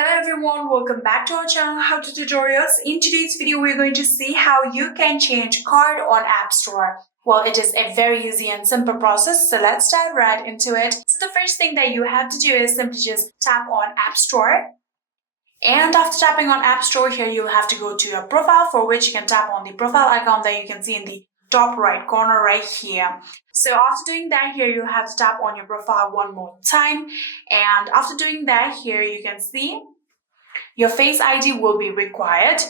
Hello everyone, welcome back to our channel How To Tutorials. In today's video, we're going to see how you can change card on App Store. Well, it is a very easy and simple process, so let's dive right into it. So the first thing that you have to do is simply just tap on App Store. And after tapping on App Store here, you'll have to go to your profile, for which you can tap on the profile icon that you can see in the top right corner right here. So after doing that here, you have to tap on your profile one more time. And after doing that here, you can see your Face ID will be required.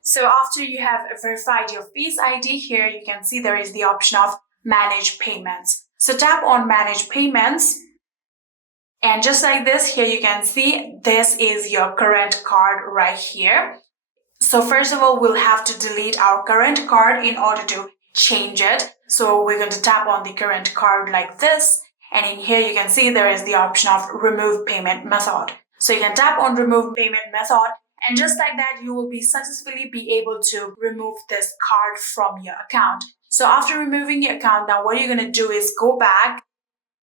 So after you have verified your Face ID here, you can see there is the option of Manage Payments. So tap on Manage Payments. And just like this, here you can see this is your current card right here. So first of all, we'll have to delete our current card in order to change it. So we're going to tap on the current card like this. And in here, you can see there is the option of Remove Payment Method. So you can tap on Remove Payment Method. And just like that, you will successfully be able to remove this card from your account. So after removing your account, now what you're going to do is go back.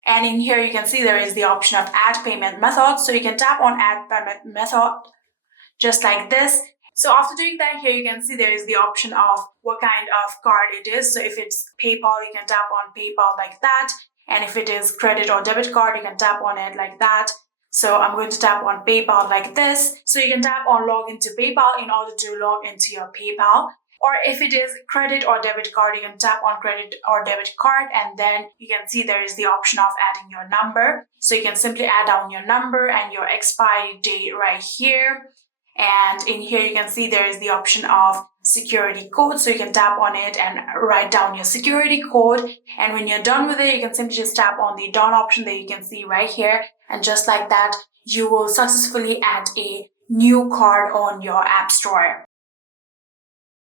And in here, you can see there is the option of Add Payment Method. So you can tap on Add Payment Method just like this. So after doing that here, you can see there is the option of what kind of card it is. So if it's PayPal, you can tap on PayPal like that. And if it is credit or debit card, you can tap on it like that. So I'm going to tap on PayPal like this. So you can tap on Log into PayPal in order to log into your PayPal. Or if it is credit or debit card, you can tap on credit or debit card, and then you can see there is the option of adding your number. So you can simply add down your number and your expiry date right here. And in here, you can see there is the option of security code. So you can tap on it and write down your security code. And when you're done with it, you can simply just tap on the done option that you can see right here. And just like that, you will successfully add a new card on your App Store.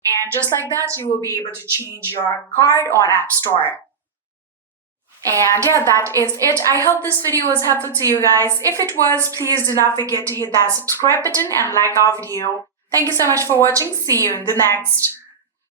And just like that, you will be able to change your card on App Store. And yeah, that is it. I hope this video was helpful to you guys. If it was, please do not forget to hit that subscribe button and like our video. Thank you so much for watching. See you in the next.